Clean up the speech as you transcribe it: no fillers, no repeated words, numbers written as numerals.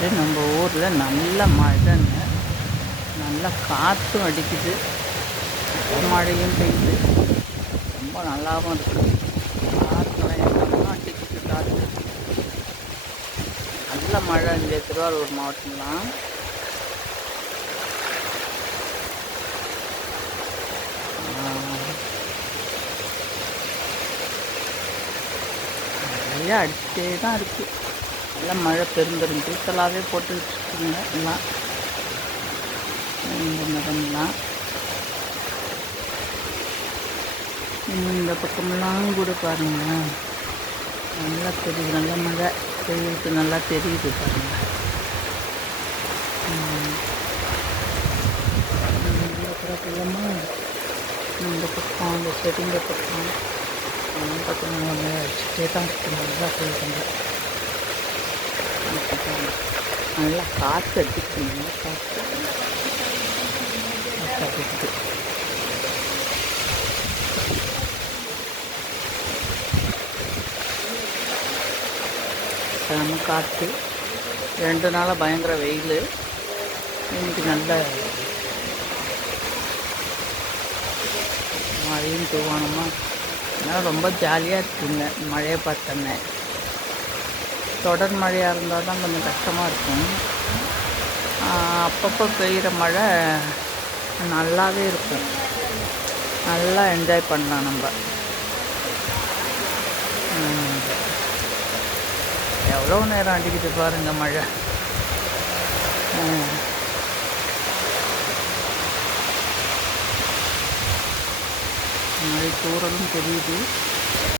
நேற்று நம்ம ஊரில் நல்ல மழைங்க, நல்ல காற்றும் அடிக்குது, மழையும் பெய்யுது, ரொம்ப நல்லாவும் இருக்குது. காற்றுலாம் என்னெல்லாம் அடிக்குது காற்று. நல்ல மழை இங்கே திருவாரூர் மாவட்டம்லாம். நிறையா அடிச்சுட்டே தான் இருக்குது. நல்ல மழை பெரும்பெரும் தூத்தலாகவே போட்டுக்கிட்டு இருக்குங்க எல்லாம் இந்த மரம்லாம். இந்த பக்கமெல்லாம் கூட பாருங்க, நல்லா தெரியுது. நல்ல மழை பெய்யுறது நல்லா தெரியுது பாருங்க. புறப்படமா இந்த பக்கம் அந்த செடிங்க பக்கம் பார்த்தீங்கன்னா மழை அடிச்சுட்டே தான் இருக்குது. நல்லா பெய்யுதுங்க. நல்லா காற்று அடிக்குது, நல்லா காற்று அடிக்குது. செம காற்று. 2 நாளாக பயங்கர வெயில். இன்னைக்கு நல்ல மழையும் தூவானமா, அதனால் ரொம்ப ஜாலியாக இருக்குங்க மழையை பார்த்தோன்னே. தொடர் மழையாக இருந்தால் தான் கொஞ்சம் கஷ்டமாக இருக்கும். அப்பப்போ பெய்கிற மழை நல்லாவே இருக்கும், நல்லா என்ஜாய் பண்ணலாம் நம்ம. எவ்வளோ நேரம் அடிக்குது பாருங்கள் மழை. மழை தூறலும் தெரியுது.